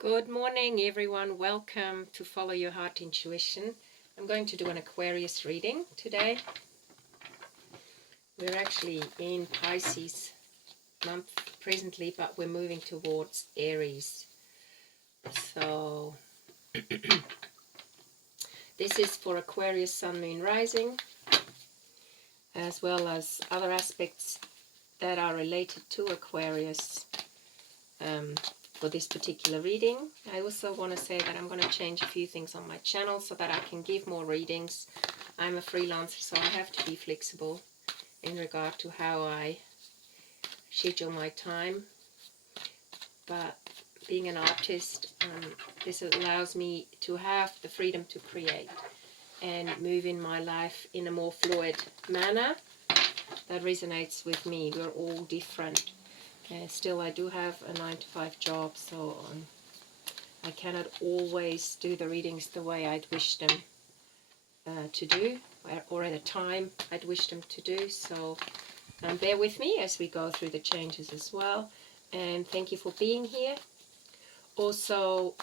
Good morning, everyone. Welcome to Follow Your Heart Intuition. I'm going to do an Aquarius reading today. We're actually in Pisces month presently, but we're moving towards Aries. So this is for Aquarius Sun, Moon, Rising, as well as other aspects that are related to Aquarius. For this particular reading, I also want to say that I'm going to change a few things on my channel so that I can give more readings. I'm a freelancer, so I have to be flexible in regard to how I schedule my time. But being an artist, this allows me to have the freedom to create and move in my life in a more fluid manner that resonates with me. We're all different. Still, I do have a 9-to-5 job, so I cannot always do the readings the way I'd wish them to do, or at a time I'd wish them to do. So bear with me as we go through the changes as well. And thank you for being here. Also,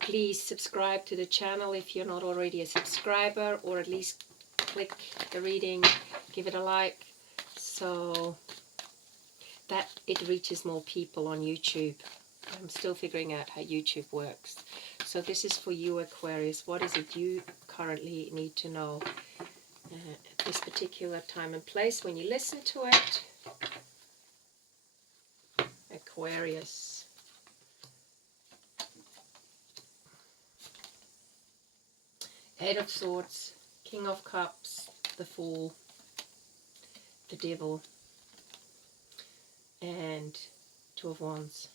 please subscribe to the channel if you're not already a subscriber, or at least click the reading, give it a like, so that it reaches more people on YouTube. I'm still figuring out how YouTube works. So this is for you, Aquarius. What is it you currently need to know at this particular time and place when you listen to it? Aquarius. Eight of Swords, King of Cups, the Fool, the Devil, and Two of Wands.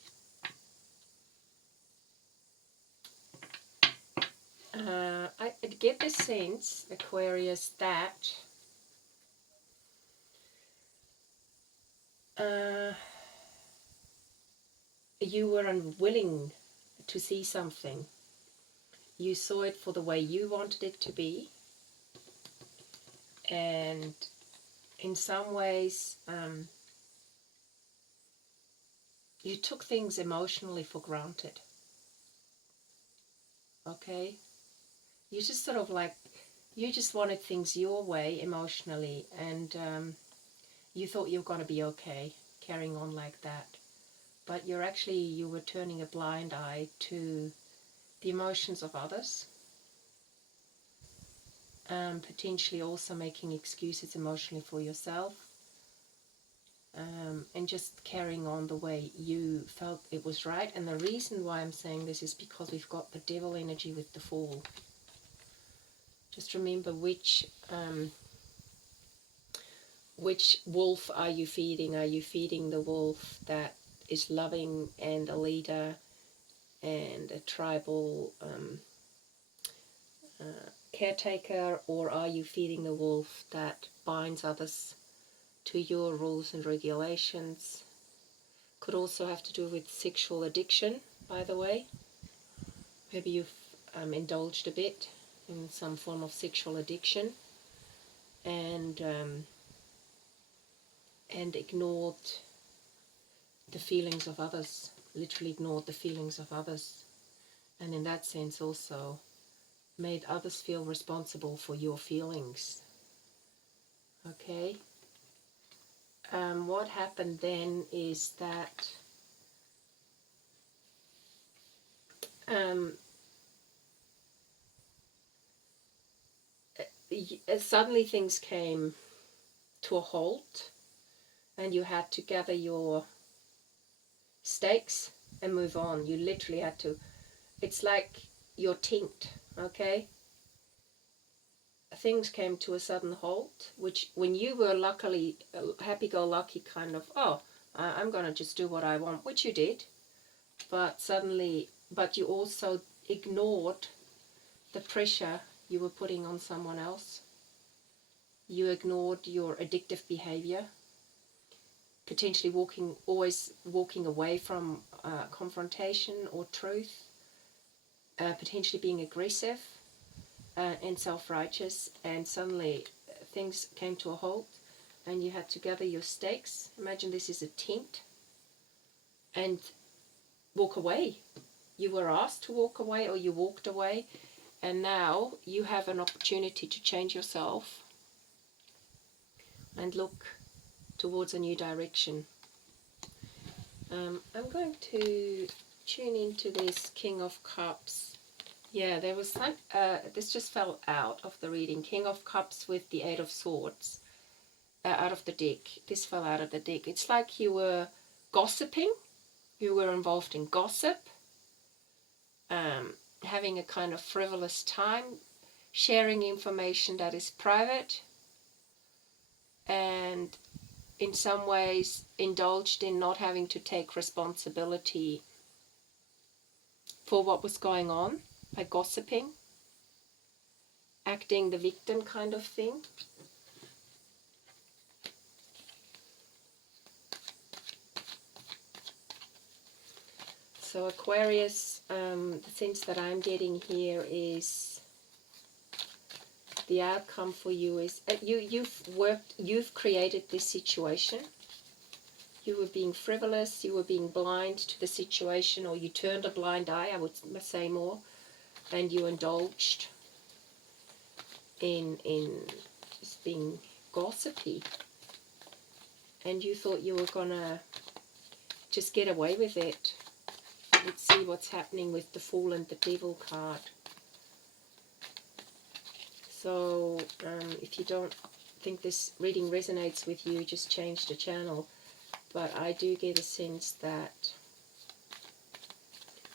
I get the sense, Aquarius, that you were unwilling to see something. You saw it for the way you wanted it to be, and in some ways you took things emotionally for granted. Okay? You just sort of like, you just wanted things your way emotionally, and you thought you were going to be okay carrying on like that. But you were turning a blind eye to the emotions of others, potentially also making excuses emotionally for yourself, and just carrying on the way you felt it was right. And the reason why I'm saying this is because we've got the devil energy with the Fool. Just remember which wolf are you feeding? Are you feeding the wolf that is loving and a leader and a tribal caretaker, or are you feeding the wolf that binds others to your rules and regulations? Could also have to do with sexual addiction, by the way. Maybe you've indulged a bit in some form of sexual addiction and ignored the feelings of others, literally ignored the feelings of others, and in that sense also made others feel responsible for your feelings. Okay? What happened then is that suddenly things came to a halt, and you had to gather your stakes and move on. You literally had to, it's like your tent, okay? Things came to a sudden halt, which when you were luckily happy-go-lucky kind of, I'm going to just do what I want, which you did, but you also ignored the pressure you were putting on someone else. You ignored your addictive behavior, potentially always walking away from confrontation or truth, potentially being aggressive and self-righteous, and suddenly things came to a halt and you had to gather your stakes. Imagine this is a tent, and walk away. You were asked to walk away, or you walked away, and now you have an opportunity to change yourself and look towards a new direction. I'm going to tune into this King of Cups. Yeah, there was some, this just fell out of the reading. King of Cups with the Eight of Swords out of the deck. This fell out of the deck. It's like you were gossiping. You were involved in gossip, having a kind of frivolous time, sharing information that is private, and in some ways indulged in not having to take responsibility for what was going on by gossiping, acting the victim kind of thing. So Aquarius, the sense that I'm getting here is the outcome for you is you've created this situation. You were being frivolous, you were being blind to the situation, or you turned a blind eye, I would say more, and you indulged in just being gossipy. And you thought you were gonna just get away with it. Let's see what's happening with the Fool and the Devil card. So if you don't think this reading resonates with you, just change the channel. But I do get a sense that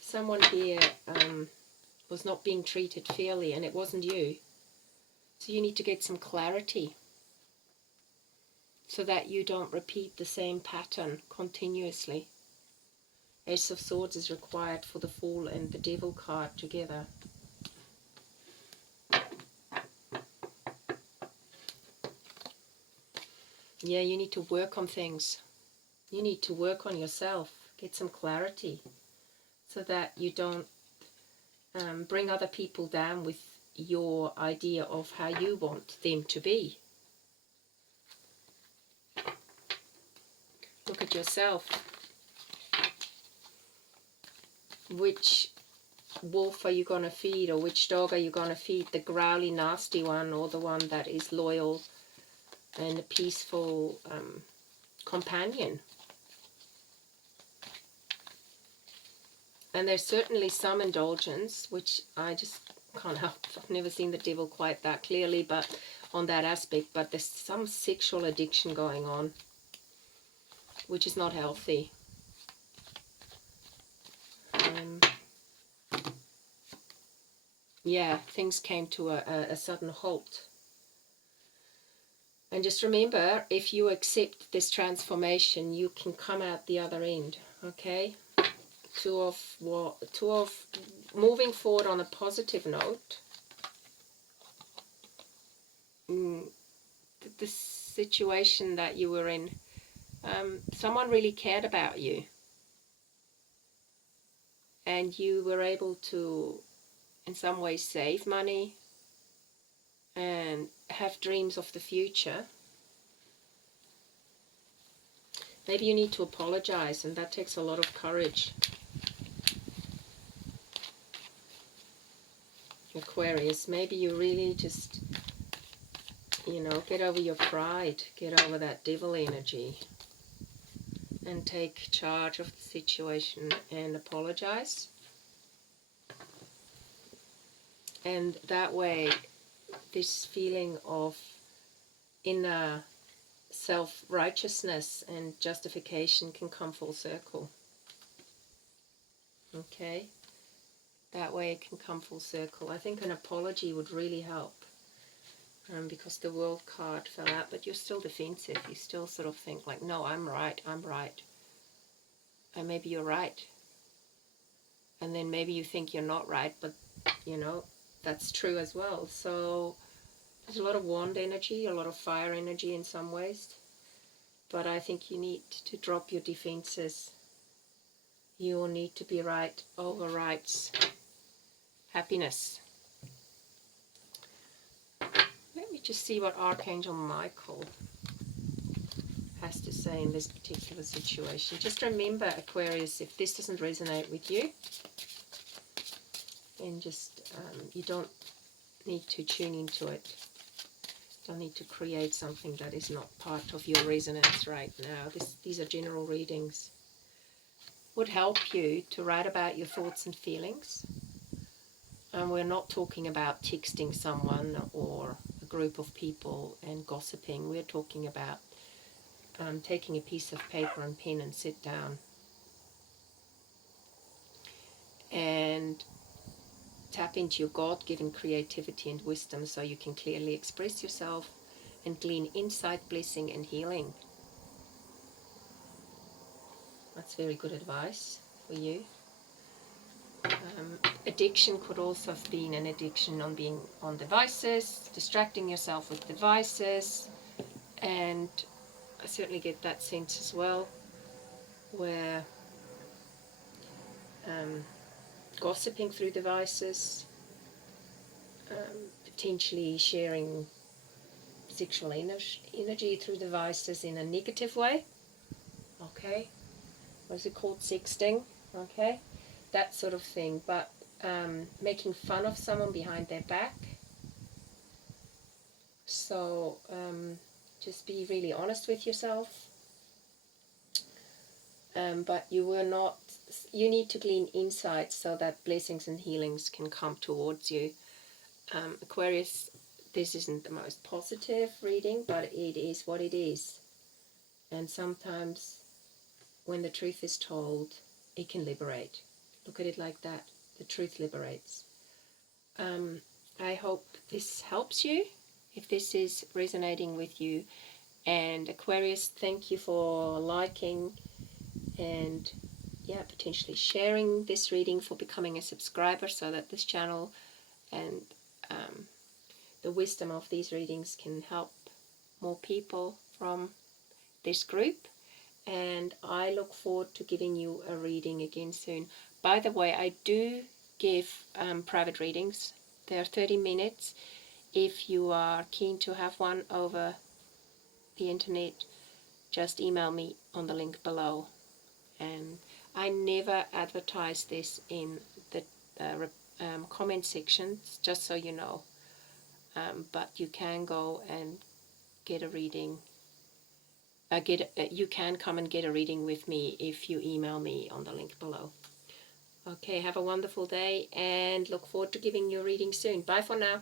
someone here was not being treated fairly, and it wasn't you. So you need to get some clarity so that you don't repeat the same pattern continuously. Ace of Swords is required for the Fool and the Devil card together. Yeah, you need to work on things. You need to work on yourself. Get some clarity so that you don't bring other people down with your idea of how you want them to be. Look at yourself. Which wolf are you going to feed, or which dog are you going to feed? The growly, nasty one, or the one that is loyal and a peaceful companion? And there's certainly some indulgence, which I just can't help. I've never seen the devil quite that clearly, but on that aspect. But there's some sexual addiction going on, which is not healthy. Yeah, things came to a sudden halt. And just remember, if you accept this transformation, you can come out the other end, okay? Two of moving forward on a positive note. The situation that you were in, someone really cared about you. And you were able to, in some ways, save money and have dreams of the future. Maybe you need to apologize, and that takes a lot of courage. Aquarius, maybe you really just, you know, get over your pride, get over that devil energy, and take charge of the situation and apologize. And that way, this feeling of inner self-righteousness and justification can come full circle. Okay? That way it can come full circle. I think an apology would really help. Because the World card fell out, but you're still defensive. You still sort of think like, no, I'm right, I'm right. And maybe you're right. And then maybe you think you're not right, but, you know, that's true as well. So there's a lot of wand energy, a lot of fire energy in some ways. But I think you need to drop your defenses. You will need to be right overrides happiness. Let me just see what Archangel Michael has to say in this particular situation. Just remember, Aquarius, if this doesn't resonate with you, then just, you don't need to tune into it. Don't need to create something that is not part of your resonance right now. These are general readings. Would help you to write about your thoughts and feelings. And we're not talking about texting someone or a group of people and gossiping. We're talking about taking a piece of paper and pen and sit down and tap into your God-given creativity and wisdom so you can clearly express yourself and glean insight, blessing, and healing. That's very good advice for you. Addiction could also have been an addiction on being on devices, distracting yourself with devices, and I certainly get that sense as well, where gossiping through devices, potentially sharing sexual energy through devices in a negative way. Okay, what is it called? Sexting. Okay, that sort of thing. But making fun of someone behind their back. So just be really honest with yourself. But you need to glean insights so that blessings and healings can come towards you. Aquarius, this isn't the most positive reading, but it is what it is. And sometimes when the truth is told, it can liberate. Look at it like that. The truth liberates. I hope this helps you, if this is resonating with you. And Aquarius, thank you for liking and potentially sharing this reading, for becoming a subscriber, so that this channel and the wisdom of these readings can help more people from this group. And I look forward to giving you a reading again soon. By the way, I do give private readings. They are 30 minutes. If you are keen to have one over the internet, just email me on the link below. And I never advertise this in the comment sections, just so you know. But you can go and get a reading. You can come and get a reading with me if you email me on the link below. Okay, have a wonderful day and look forward to giving you a reading soon. Bye for now.